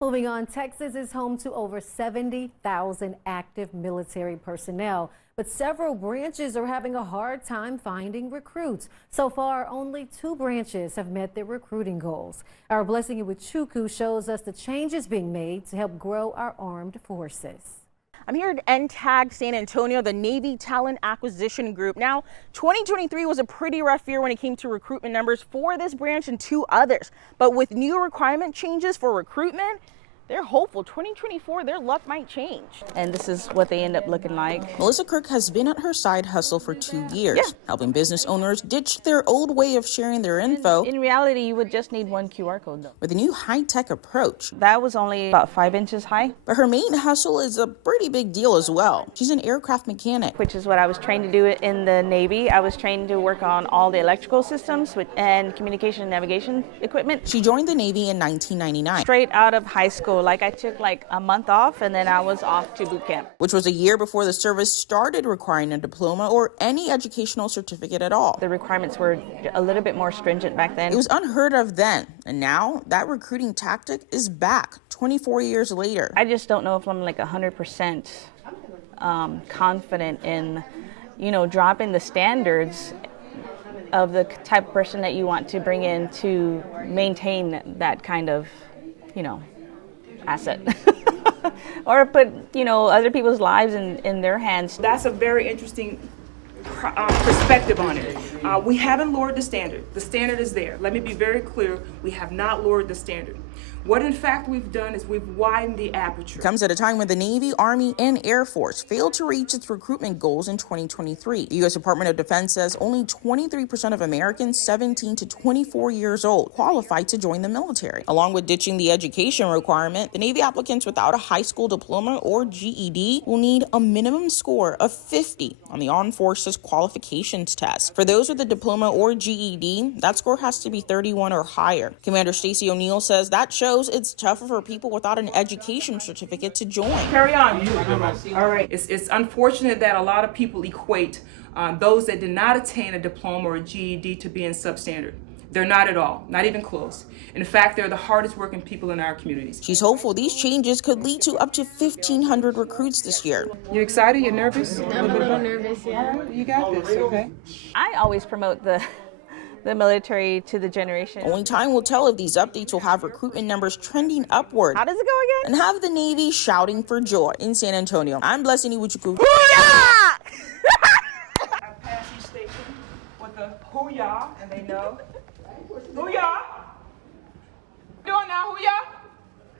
Moving on, Texas is home to over 70,000 active military personnel, but several branches are having a hard time finding recruits. So far, only 2 branches have met their recruiting goals. Our Blessing Iwuchukwu shows us the changes being made to help grow our armed forces. I'm here at NTAG San Antonio, the Navy Talent Acquisition Group. Now, 2023 was a pretty rough year when it came to recruitment numbers for this branch and 2 others. But with new requirement changes for recruitment, they're hopeful 2024, their luck might change. And this is what they end up looking like. Melissa Kirk has been at her side hustle for 2 years, helping business owners ditch their old way of sharing their info. In reality, you would just need one QR code though. With a new high-tech approach. That was only about 5 inches high. But her main hustle is a pretty big deal as well. She's an aircraft mechanic. Which is what I was trained to do in the Navy. I was trained to work on all the electrical systems and communication and navigation equipment. She joined the Navy in 1999. Straight out of high school. Like I took like a month off and then I was off to boot camp. Which was a year before the service started requiring a diploma or any educational certificate at all. The requirements were a little bit more stringent back then. It was unheard of then. And now that recruiting tactic is back 24 years later. I just don't know if I'm like 100% confident in, dropping the standards of the type of person that you want to bring in to maintain that kind of, asset. Or put, other people's lives in their hands. That's a very interesting perspective on it. We haven't lowered the standard. The standard is there. Let me be very clear. We have not lowered the standard. What in fact we've done is we've widened the aperture. It comes at a time when the Navy, Army, and Air Force failed to reach its recruitment goals in 2023. The U.S. Department of Defense says only 23% of Americans 17 to 24 years old qualify to join the military. Along with ditching the education requirement, the Navy applicants without a high school diploma or GED will need a minimum score of 50 on the Armed Forces Qualifications Test. For those with a diploma or GED, that score has to be 31 or higher. Commander Stacy O'Neill says that shows it's tougher for people without an education certificate to join. Carry on. All right. It's unfortunate that a lot of people equate those that did not attain a diploma or a GED to being substandard. They're not at all, not even close. In fact, they're the hardest working people in our communities. She's hopeful these changes could lead to up to 1,500 recruits this year. You excited? You nervous? I'm a little nervous, yeah. You got this, okay? I always promote the military to the generation. Only time will tell if these updates will have recruitment numbers trending upward. How does it go again? And have the Navy shouting for joy. In San Antonio, I'm Blessing Iwuchukwu. I pass each station with a hoo-yah, and they know. Hoo-yah!